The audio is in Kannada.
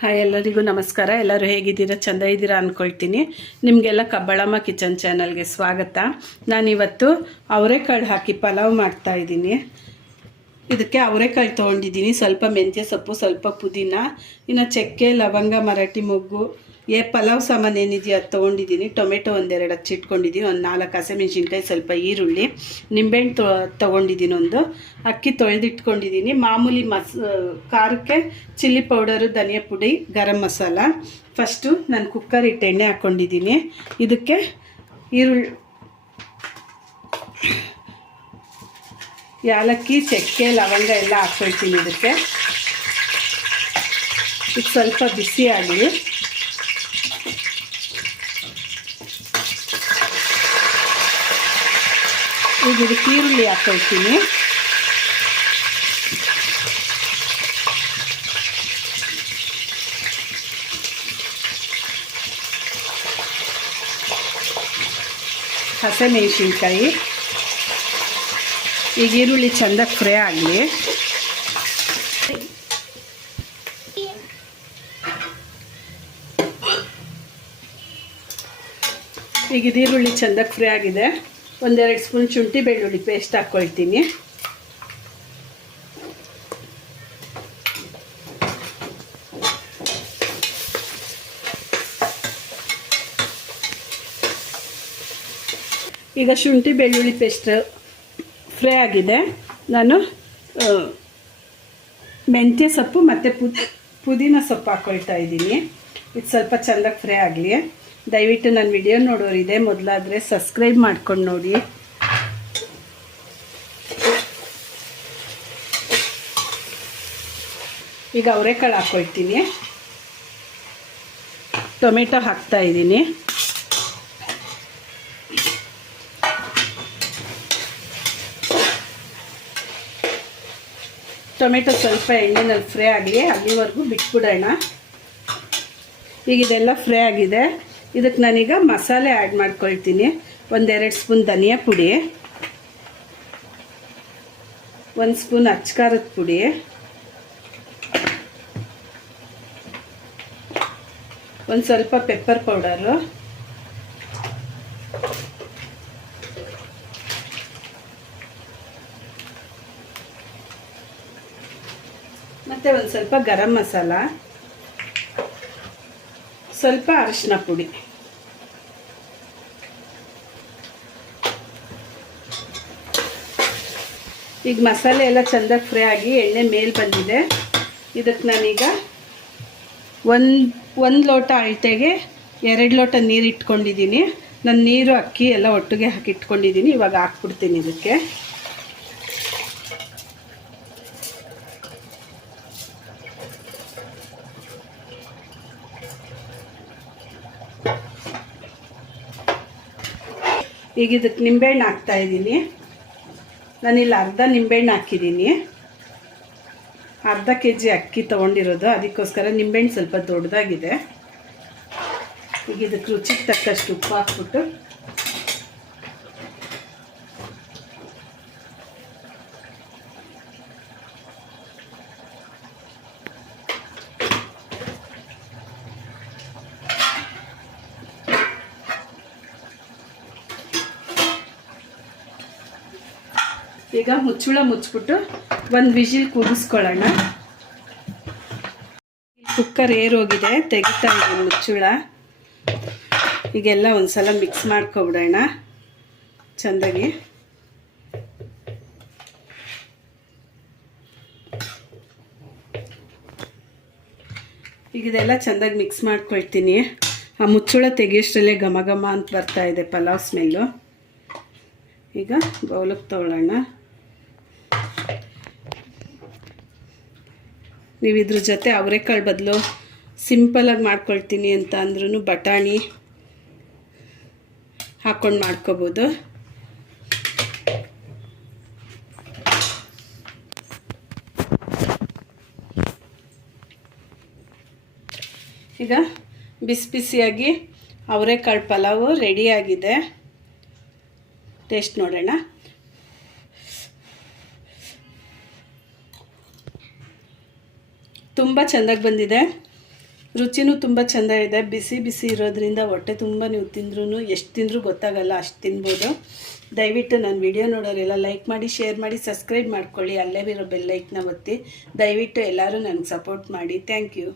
ಹಾಯ್ ಎಲ್ಲರಿಗೂ ನಮಸ್ಕಾರ. ಎಲ್ಲರೂ ಹೇಗಿದ್ದೀರಾ? ಚೆಂದ ಇದ್ದೀರಾ ಅಂದ್ಕೊಳ್ತೀನಿ ನಿಮಗೆಲ್ಲ ಕಬ್ಬಳಮ್ಮ ಕಿಚನ್ ಚಾನಲ್ಗೆ ಸ್ವಾಗತ. ನಾನಿವತ್ತು ಅವರೆಕಾಳು ಹಾಕಿ ಪಲಾವ್ ಮಾಡ್ತಾ ಇದ್ದೀನಿ. ಇದಕ್ಕೆ ಅವರೆಕಾಳು ತೊಗೊಂಡಿದ್ದೀನಿ. ಸ್ವಲ್ಪ ಮೆಂತ್ಯ ಸೊಪ್ಪು, ಸ್ವಲ್ಪ ಪುದೀನ, ಇನ್ನು ಚಕ್ಕೆ, ಲವಂಗ, ಮರಾಠಿ ಮೊಗ್ಗು ಏ, ಪಲಾವ್ ಸಾಮಾನು ಏನಿದೆಯೋ? ಅದು ತೊಗೊಂಡಿದ್ದೀನಿ. ಟೊಮೆಟೊ ಒಂದೆರಡು ಹಚ್ಚಿಟ್ಕೊಂಡಿದ್ದೀನಿ ಒಂದು ನಾಲ್ಕು ಹಸಿಮೆಣ್ಸಿನ್ಕಾಯಿ, ಸ್ವಲ್ಪ ಈರುಳ್ಳಿ, ನಿಂಬೆಹಣ್ಣು ತೊ ತೊಗೊಂಡಿದ್ದೀನಿ ಒಂದು. ಅಕ್ಕಿ ತೊಳೆದಿಟ್ಕೊಂಡಿದ್ದೀನಿ ಮಾಮೂಲಿ ಮಸ್ ಖಾರಕ್ಕೆ ಚಿಲ್ಲಿ ಪೌಡರು, ಧನಿಯಾ ಪುಡಿ, ಗರಂ ಮಸಾಲ. ಫಸ್ಟು ನಾನು ಕುಕ್ಕರ್ ಇಟ್ಟು ಎಣ್ಣೆ ಹಾಕ್ಕೊಂಡಿದ್ದೀನಿ ಇದಕ್ಕೆ ಈರುಳ್ಳಿ, ಯಾಲಕ್ಕಿ, ಚಕ್ಕೆ, ಲವಂಗ ಎಲ್ಲ ಹಾಕ್ಕೊಳ್ತೀನಿ ಇದಕ್ಕೆ. ಇದು ಸ್ವಲ್ಪ ಬಿಸಿ ಆಗಲಿ. ಈಗ ಇದಕ್ಕೆ ಈರುಳ್ಳಿ ಹಾಕ್ಕೊಳ್ತೀನಿ ಹಸಿಮೆಣಸಿನ್ಕಾಯಿ. ಈಗ ಈರುಳ್ಳಿ ಚೆಂದ ಫ್ರೈ ಆಗಲಿ. ಈಗ ಈರುಳ್ಳಿ ಚೆಂದಕ್ಕೆ ಫ್ರೈ ಆಗಿದೆ. ಒಂದೆರಡು ಸ್ಪೂನ್ ಶುಂಠಿ ಬೆಳ್ಳುಳ್ಳಿ ಪೇಸ್ಟ್ ಹಾಕ್ಕೊಳ್ತೀನಿ. ಈಗ ಶುಂಠಿ ಬೆಳ್ಳುಳ್ಳಿ ಪೇಸ್ಟ್ ಫ್ರೈ ಆಗಿದೆ. ನಾನು ಮೆಂತ್ಯ ಸೊಪ್ಪು ಮತ್ತು ಪುದ ಪುದೀನ ಸೊಪ್ಪು ಹಾಕ್ಕೊಳ್ತಾ ಇದ್ದೀನಿ. ಇದು ಸ್ವಲ್ಪ ಚೆಂದಾಗಿ ಫ್ರೈ ಆಗಲಿ. ದಯವಿಟ್ಟು ನನ್ನ ವಿಡಿಯೋ ನೋಡೋರಿದೆ, ಮೊದಲಾದರೆ ಸಬ್ಸ್ಕ್ರೈಬ್ ಮಾಡ್ಕೊಂಡು ನೋಡಿ. ಈಗ ಅವರೆಕಾಳು ಹಾಕ್ಕೊಳ್ತೀನಿ ಟೊಮೆಟೊ ಹಾಕ್ತಾ ಇದ್ದೀನಿ. ಟೊಮೆಟೊ ಸ್ವಲ್ಪ ಎಣ್ಣೆನಲ್ಲಿ ಫ್ರೈ ಆಗಲಿ, ಅಲ್ಲಿವರೆಗೂ ಬಿಟ್ಬಿಡೋಣ. ಈಗ ಇದೆಲ್ಲ ಫ್ರೈ ಆಗಿದೆ. ಇದಕ್ಕೆ ನಾನೀಗ ಮಸಾಲೆ ಆ್ಯಡ್ ಮಾಡ್ಕೊಳ್ತೀನಿ. ಒಂದೆರಡು ಸ್ಪೂನ್ ಧನಿಯಾ ಪುಡಿ, ಒಂದು ಸ್ಪೂನ್ ಅಚ್ಕಾರದ ಪುಡಿ, ಒಂದು ಸ್ವಲ್ಪ ಪೆಪ್ಪರ್ ಪೌಡರು ಮತ್ತು ಒಂದು ಸ್ವಲ್ಪ ಗರಂ ಮಸಾಲ. ಸ್ವಲ್ಪ ಅರಿಶಿನ ಪುಡಿ. ಈಗ ಮಸಾಲೆ ಎಲ್ಲ ಚೆಂದಾಗಿ ಫ್ರೈ ಆಗಿ ಎಣ್ಣೆ ಮೇಲೆ ಬಂದಿದೆ. ಇದಕ್ಕೆ ನಾನೀಗ ಒಂದು ಒಂದು ಲೋಟ ಅಳತೆಗೆ ಎರಡು ಲೋಟ ನೀರು ಇಟ್ಕೊಂಡಿದ್ದೀನಿ. ನಾನು ನೀರು, ಅಕ್ಕಿ ಎಲ್ಲ ಒಟ್ಟಿಗೆ ಹಾಕಿ ಇಟ್ಕೊಂಡಿದ್ದೀನಿ ಇವಾಗ ಹಾಕ್ಬಿಡ್ತೀನಿ ಇದಕ್ಕೆ. ಈಗ ಇದಕ್ಕೆ ನಿಂಬೆಹಣ್ಣು ಹಾಕ್ತಾ ಇದ್ದೀನಿ. ನಾನಿಲ್ಲಿ ಅರ್ಧ ನಿಂಬೆಹಣ್ಣು ಹಾಕಿದ್ದೀನಿ. ಅರ್ಧ ಕೆ ಜಿ ಅಕ್ಕಿ ತೊಗೊಂಡಿರೋದು. ಅದಕ್ಕೋಸ್ಕರ ನಿಂಬೆಹಣ್ಣು ಸ್ವಲ್ಪ ದೊಡ್ಡದಾಗಿದೆ. ಈಗ ಇದಕ್ಕೆ ರುಚಿಗೆ ತಕ್ಕಷ್ಟು ಉಪ್ಪು ಹಾಕ್ಬಿಟ್ಟು ಈಗ ಮುಚ್ಚುಳ ಮುಚ್ಚಿಬಿಟ್ಟು ಒಂದು ವಿಜಿಲ್ ಕುದಿಸ್ಕೊಳ್ಳೋಣ. ಕುಕ್ಕರ್ ಏರೋಗಿದೆ, ತೆಗಿತಾ ಇದೆ ಮುಚ್ಚುಳ. ಈಗೆಲ್ಲ ಒಂದು ಸಲ ಮಿಕ್ಸ್ ಮಾಡ್ಕೊಬಿಡೋಣ ಚೆಂದಾಗಿ. ಈಗ ಇದೆಲ್ಲ ಚೆಂದಾಗಿ ಮಿಕ್ಸ್ ಮಾಡ್ಕೊಳ್ತೀನಿ. ಆ ಮುಚ್ಚುಳ ತೆಗಿಯೋಷ್ಟರಲ್ಲೇ ಘಮ ಘಮ ಅಂತ ಬರ್ತಾ ಇದೆ ಪಲಾವ್ ಸ್ಮೆಲ್ಲು. ಈಗ ಬೌಲಕ್ಕೆ ತೊಗೊಳ್ಳೋಣ. ನೀವು ಇದ್ರ ಜೊತೆ ಅವರೆಕಾಳು ಬದಲು ಸಿಂಪಲಾಗಿ ಮಾಡ್ಕೊಳ್ತೀನಿ ಅಂತ ಅಂದ್ರೂ ಬಟಾಣಿ ಹಾಕ್ಕೊಂಡು ಮಾಡ್ಕೋಬೋದು. ಈಗ ಬಿಸಿ ಬಿಸಿಯಾಗಿ ಅವರೆಕಾಳು ಪಲಾವು ರೆಡಿಯಾಗಿದೆ ಟೇಸ್ಟ್ ನೋಡೋಣ. ತುಂಬ ಚೆಂದಾಗಿ ಬಂದಿದೆ. ರುಚಿನೂ ತುಂಬ ಚೆಂದ ಇದೆ ಬಿಸಿ ಬಿಸಿ ಇರೋದ್ರಿಂದ ಹೊಟ್ಟೆ ತುಂಬ ನೀವು ತಿಂದ್ರೂ ಎಷ್ಟು ತಿಂದರೂ ಗೊತ್ತಾಗಲ್ಲ, ಅಷ್ಟು ತಿನ್ಬೋದು. ದಯವಿಟ್ಟು ನನ್ನ ವಿಡಿಯೋ ನೋಡೋರೆಲ್ಲ ಲೈಕ್ ಮಾಡಿ, ಶೇರ್ ಮಾಡಿ, ಸಬ್ಸ್ಕ್ರೈಬ್ ಮಾಡ್ಕೊಳ್ಳಿ. ಅಲ್ಲೇ ಇರೋ ಬೆಲ್ ಲೈಕ್ನ ಒತ್ತಿ. ದಯವಿಟ್ಟು ಎಲ್ಲರೂ ನನಗೆ ಸಪೋರ್ಟ್ ಮಾಡಿ. Thank you.